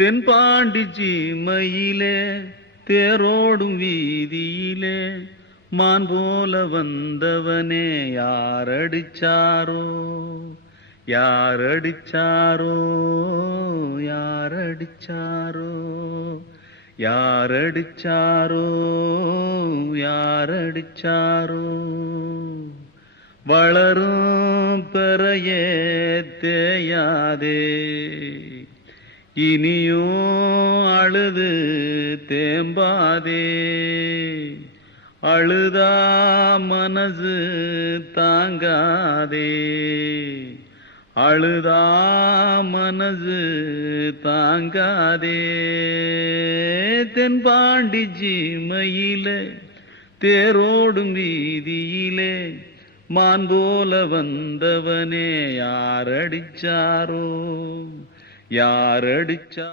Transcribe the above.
தென்பாண்டி சீமையிலே தேரோடும் வீதியிலே மான் போல வந்தவனே யாரடிச்சாரோ யாரடிச்சாரோ யாரடிச்சாரோ யாரடிச்சாரோ யாரடிச்சாரோ வளரும் பெறையே தேயாதே இனியும் அழுது தேம்பாதே அழுதா மனசு தாங்காதே அழுதா மனசு தாங்காதே தென்பாண்டி சீமையிலே தேரோடும் வீதியிலே மான் போல வந்தவனே யாரடிச்சாரோ யாரடிச்சா